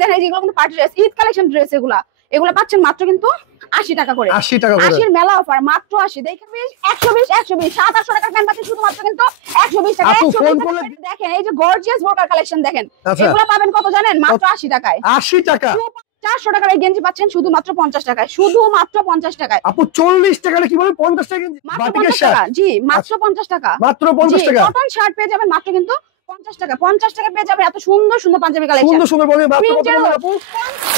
দেখেন এই যেগুলো কিন্তু party dress, Eid collection dress এগুলা পাচ্ছেন মাত্র কিন্তু 80 টাকা করে। 80 টাকা করে। 80 এর মেলা অফার মাত্র 80। দেখেন 120 700 টাকার প্যান্ট পাচ্ছেন শুধুমাত্র কিন্তু 120 টাকা। দেখেন এই যে গর্জিয়াস বোরকা কালেকশন দেখেন, এগুলা পাবেন কত জানেন? মাত্র 80 টাকায়। 80 টাকা। 400 টাকার এই গেঞ্জি পাচ্ছেন শুধুমাত্র 50 টাকায়, শুধুমাত্র 50 টাকায়। আপু 40 টাকা কি বলেন? 50 টাকা গেঞ্জি, বাটিকের শার্ট। জি মাত্র 50 টাকা। মাত্র 50 টাকা। কটন শার্ট পেয়ে যাবেন মাত্র কিন্তু 50 টাকা। 50 টাকা পেয়ে যাবেন এত সুন্দর সুন্দর পাঞ্জাবি কালেকশন। সুন্দর সুন্দর বলে মাত্র কত বলেন আপু?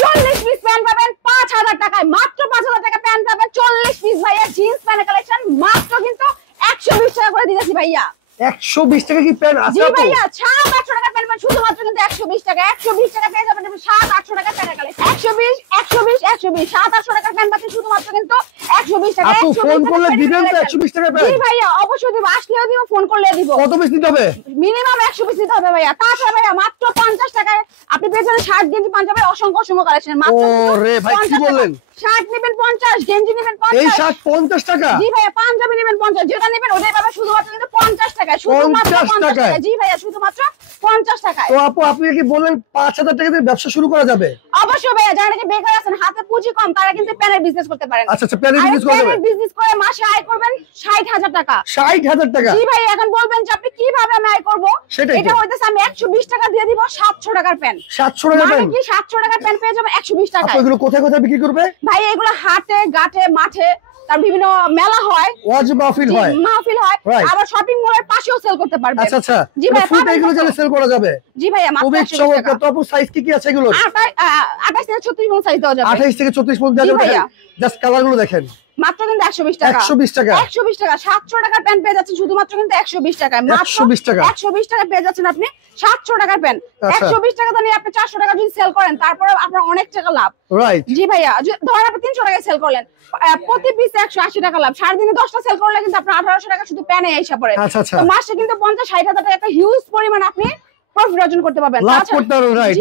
40 পিস প্যান্ট পাবেন 5000 টাকায়, মাত্র 5000 টাকা প্যান্ট পাবেন 40 পিস ভাইয়া। জিন্স প্যান্টের কালেকশন মাত্র কিন্তু 120 টাকা করে দিতেছি ভাইয়া। 120 টাকা কি প্যান্ট আছে? জি ভাইয়া 700 টাকা প্যান্ট শুধুমাত্র কিন্তু 120 টাকা। 120 টাকা পেয়ে যাবেন 700 টাকা প্যান্টের কালেকশন। 120 700 টাকা প্যান্ট পাচ্ছেন শুধুমাত্র কিন্তু 120 টাকা। আপু ফোন করলে দিবেন তো 120 টাকা প্যান্ট? জি ভাইয়া অবশ্যই দিব, আসলেও দিব, ফোন করলে দিব। কত পিস নিতে হবে? মিনিমাম 100 পিস দিতে হবে ভাইয়া। তাছাড়া ভাইয়া মাত্র 50 টাকায় আপনি পেয়ে যাবেন শার্ট গেঞ্জি পাঞ্জাবি অসংখ্য কালেকশন মাত্র। ওরে ভাই কি বললেন? শার্ট নেবেন 50, গেঞ্জি নেবেন 50। এই শার্ট 50 টাকা? জি ভাইয়া পাঞ্জাবি নেবেন 50, যেটা নেবেন ওটাই পাবেন শুধুমাত্র কিন্তু 50 টাকা। শুধুমাত্র 50 টাকা। জি ভাইয়া শুধুমাত্র 50 টাকায়। তো আপু আপনি কি বলেন 5000 টাকা দিয়ে ব্যবসা শুরু করা যাবে? অবশ্যই ভাইয়া, যারা নাকি বেকার আছেন, হাতে পুঁজি কম, তারা কিন্তু প্যানের বিজনেস করতে পারেন। আচ্ছা প্যানের বিজনেস করা যাবে। প্যানের বিজনেস করে মাসে আয় করবেন 60000 টাকা। 60000 টাকা? জি ভাই, এখন বলবেন যে আপনি কিভাবে আমি আয় করব? এটা হইতাছে আমি 120 টাকা দিয়ে দিব 700 টাকার প্যান। 700 টাকার প্যান? মানে কি 700 টাকার প্যান পেয়ে যাবেন 120 টাকা। আপনি এগুলো কোথায় কোথায় বিক্রি করবে? ভাই এগুলো হাটে, ঘাটে, মাঠে, তার বিভিন্ন মেলা হয়, ওয়াজ মাহফিল হয়, আবার শপিং মলের পাশেও সেল করতে পারবেন। আচ্ছা জি ভাই, ফুট এগুলো জানে সেল করা যাবে? জি ভাইয়া মাত্র 120 টাকা। তো আপু সাইজ কি আছে এগুলো? 28 থেকে 36 পর্যন্ত সাইজ দেওয়া যাবে। 28 থেকে 34 পর্যন্ত দেওয়া যাবে। জাস্ট কালারগুলো দেখেন মাত্র কিন্তু 120 টাকা। 120 টাকা। 120 টাকা। 700 টাকার প্যান্ট পেয়ে যাচ্ছেন শুধুমাত্র কিন্তু 120 টাকায়। মাত্র 120 টাকা। 120 টাকা পেয়ে যাচ্ছেন আপনি 700 টাকার প্যান্ট। 120 টাকা দিয়ে আপনি 400 টাকা যদি সেল করেন, তারপরে আপনার অনেক টাকা লাভ। রাইট। জি ভাইয়া, ধরেন আপনি 300 টাকায় সেল করলেন, প্রতি পিস 180 টাকা লাভ। সারাদিনে 10টা সেল করলে কিন্তু আপনার 1800 টাকা শুধু প্যানে এসে পড়ে। তো মাসে কিন্তু 50-60 হাজার টাকা একটা হিউজ পরিমাণ আপনি প্রফিট অর্জন করতে পারবেন। লাভ করতে পারবেন। রাইট।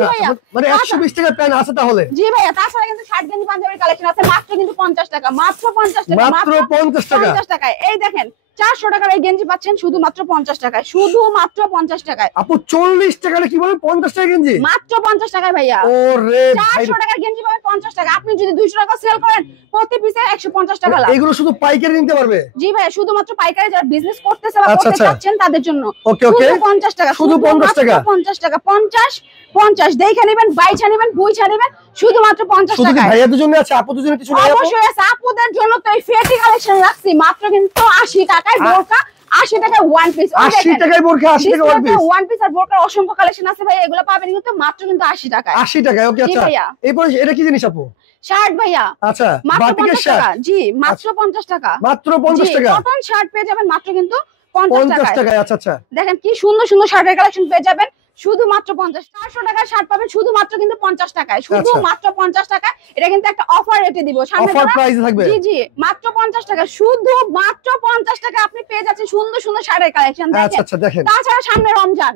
মানে 120 টাকা প্যান আছে তাহলে? জি ভাইয়া, তাছাড়া কিন্তু শার্ট গেঞ্জি পাঞ্জাবির কালেকশন আছে মাত্র কিন্তু 50 টাকা। মাত্র 50 টাকা। মাত্র 50 টাকা। 50 টাকায়। এই দেখেন 400 টাকার এই গেঞ্জি পাচ্ছেন শুধুমাত্র 50 টাকায়। শুধুমাত্র 50 টাকায়। আপু 40 টাকা কি বলেন? 50 টাকা গেঞ্জি? মাত্র 50 টাকায় ভাইয়া। ওরে ভাই, 400 টাকার গেঞ্জি পাবেন 50 টাকা। আপনি যদি 200 টাকা সেল করেন, প্রতি পিসে 150 টাকা লাভ। এগুলো শুধু পাইকারি নিতে পারবে? জি ভাইয়া, শুধুমাত্র পাইকারি যারা বিজনেস করতেছে বা করতে চাচ্ছেন তাদের জন্য। ওকে ওকে। শুধু 50 টাকা। শুধু 50 টাকা। 50 টাকা। 50 দেখে নেবেন, বাইচা নেবেন, বুইচা নেবেন, শুধুমাত্র 50 টাকা। শুধু কি ভাইয়াদের জন্য আছে? আপুদের জন্য কিছু নাই? অবশ্যই আছে, আপুদের জন্য তো এই ফেটি কালেকশন রাখছি মাত্র কিন্তু 80 টাকায় বোরকা। 80 টাকায় ওয়ান পিস। 80 টাকায় বোরকা, 80 টাকায় ওয়ান পিস। ওয়ান পিস আর বোরকার অসংখ্য কালেকশন আছে ভাই, এগুলো পাবেন কিন্তু মাত্র কিন্তু 80 টাকায়। 80 টাকায়। ওকে আচ্ছা। এরপর এটা কি জিনিস আপু? শার্ট ভাইয়া। আচ্ছা, বাটিকের শার্ট। জি মাত্র 50 টাকা। মাত্র 50 টাকা। কটন শার্ট পেয়ে যাবেন মাত্র কিন্তু 50 টাকায়। আচ্ছা আচ্ছা। দেখেন কি সুন্দর সুন্দর শার্টের কালেকশন পেয়ে যাবেন শুধুমাত্র 50। 400 টাকার শার্ট পাবেন শুধুমাত্র কিন্তু 50 টাকায়। শুধুমাত্র 50 টাকা। এটা কিন্তু একটা অফার রেটে দিব সামনে। অফার প্রাইস থাকবে? জি জি, মাত্র 50 টাকা। শুধু মাত্র 50 টাকা আপনি পেয়ে যাচ্ছেন সুন্দর সুন্দর শার্টের কালেকশন। আচ্ছা আচ্ছা দেখেন। তাছাড়া সামনে রমজান,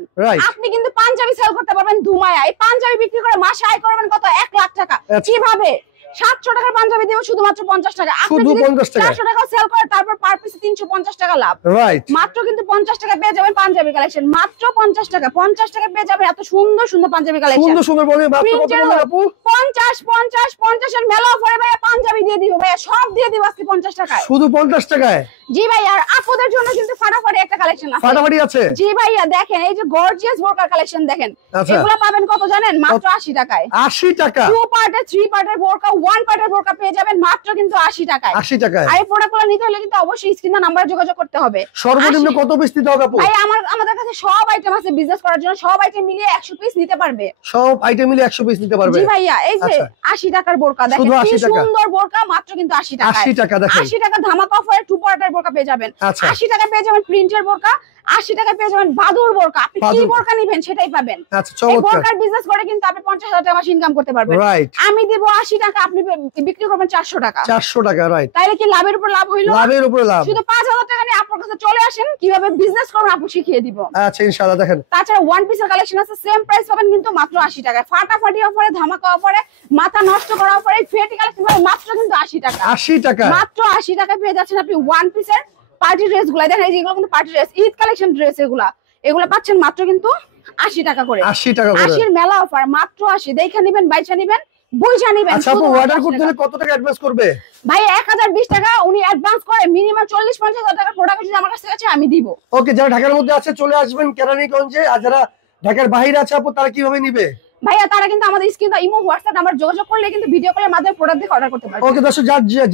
আপনি কিন্তু পাঞ্জাবি সেল করতে পারবেন ধুমায়া। এই পাঞ্জাবি বিক্রি করে মাসে আয় করবেন কত? 1 লাখ টাকা। কিভাবে? 700 টাকার পাঞ্জাবি দিব শুধুমাত্র 50 টাকা। আপনি যদি 400 টাকা সেল করেন, তারপর পার পিসে 350 টাকা লাভ। রাইট। মাত্র কিন্তু 50 টাকা পেয়ে যাবেন পাঞ্জাবি কালেকশন। মাত্র 50 টাকা। 50 টাকা পেয়ে যাবেন এত সুন্দর সুন্দর পাঞ্জাবি কালেকশন। সুন্দর সুন্দর বলে মাত্র কত বলেন আপু? 50 এর মেলা অফারে ভাইয়া পাঞ্জাবি দিয়ে দিব ভাইয়া, সব দিয়ে দিব আজকে 50 টাকায়। শুধু 50 টাকায়? জি ভাই, আর আপুদের জন্য কিন্তু ফাটাফাটি একটা কালেকশন আছে। ফাটাফাটি আছে? জি ভাইয়া, দেখেন এই যে গর্জিয়াস বোরকার কালেকশন দেখেন, এগুলো পাবেন কত জানেন? মাত্র 80 টাকায়। 80 টাকা? 2 পার্টের 3 পার্টের বোরকা, 1 পার্টের বোরকা পেয়ে যাবেন মাত্র কিন্তু 80 টাকায়। 80 টাকায়। আর এই প্রোডাক্টগুলো নিতে হলে কিন্তু অবশ্যই স্ক্রিনে নাম্বারে যোগাযোগ করতে হবে। সর্বনিম্ন কত পিস নিতে হবে আপু? ভাই আমাদের কাছে সব আইটেম আছে বিজনেস করার জন্য, সব আইটেম মিলিয়ে 100 পিস নিতে পারবে। সব আইটেম মিলিয়ে 100 পিস নিতে পারবে? জি ভাইয়া, এই যে 80 টাকার বোরকা দেখেন, কি সুন্দর বোরকা, মাত্র কিন্তু 80 টাকায়। 80 টাকা দেখেন। 80 টাকা ধামাকা অফারে 2 পার্টের বোরকা পেয়ে যাবেন। 80 টাকা পেয়ে যাবেন প্রিন্টের বোরকা। 80 টাকা পেয়ে যাবেন বাদুর বোরকা। আপনি কি বোরকা নেবেন সেটাই পাবেন। আচ্ছা, চমৎকার। এই বোরকার বিজনেস করে কিন্তু আপনি 50,000 টাকা মাসে ইনকাম করতে পারবেন। রাইট। আমি দেব 80 টাকা, আপনি বিক্রি করবেন 400 টাকা। 400 টাকা। রাইট। তাইলে কি লাভের উপর লাভ হইলো? লাভের উপর লাভ। শুধু 5000 টাকা নিয়ে আপনার কাছে চলে আসেন, কিভাবে বিজনেস করবেন আপু শিখিয়ে দিব। আচ্ছা ইনশাআল্লাহ দেখেন। তাছাড়া ওয়ান পিসের কালেকশন আছে, সেম প্রাইস পাবেন কিন্তু মাত্র 80 টাকায়। ফাটাফাটি অফারে, ধামাকা অফারে, মাথা নষ্ট করা অফারে ফেটি কালেকশন মাত্র কিন্তু 80 টাকা। 80 টাকা? মাত্র 80 টাকায় পেয়ে যাচ্ছেন আপনি ওয়ান পিসের পার্টি ড্রেস গুলা। দেখেন এই যেগুলো কিন্তু party dress, Eid collection dress, এগুলা পাচ্ছেন মাত্র কিন্তু 80 টাকা করে। 80 টাকা করে। 80 এর মেলা অফার, মাত্র 80। দেখে নেবেন, বাইচা নেবেন, বুঝা নেবেন। আচ্ছা আপু অর্ডার করতে হলে কত টাকা অ্যাডভান্স করবে? ভাই 1020 টাকা উনি অ্যাডভান্স করে, মিনিমাম 40-50 হাজার টাকার প্রোডাক্ট যদি আমার কাছে আছে আমি দিব। ওকে, যারা ঢাকার মধ্যে আছে চলে আসবেন কেরানীগঞ্জে, আর যারা ঢাকার বাইরে আছে আপু তারা কিভাবে নিবে? ভাইয়া তারা কিন্তু আমাদের স্ক্রিনে ইমো হোয়াটসঅ্যাপ নাম্বার যোগাযোগ করলে কিন্তু ভিডিও কলের মাধ্যমে প্রোডাক্ট দেখে অর্ডার করতে পারবে। ওকে দর্শক,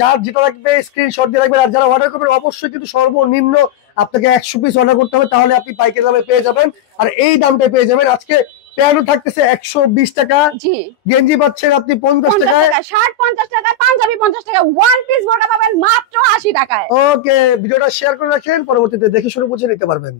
যার যেটা লাগবে স্ক্রিনশট দিয়ে রাখবেন, আর যারা অর্ডার করবেন অবশ্যই কিন্তু সর্বনিম্ন আপনাকে 100 পিস অর্ডার করতে হবে, তাহলে আপনি পাইকারি দামে পেয়ে যাবেন। আর এই দামটা পেয়ে যাবেন। আজকে প্যান্টও থাকতেছে 120 টাকা, জি গেঞ্জি পাচ্ছেন আপনি 50 টাকায়, শার্ট 50 টাকা, পাঞ্জাবি 50 টাকা, ওয়ান পিস বোরকা পাবেন মাত্র 80 টাকায়। ওকে, ভিডিওটা শেয়ার করে রাখেন, পরবর্তীতে দেখে শুনে বুঝে নিতে পারবেন।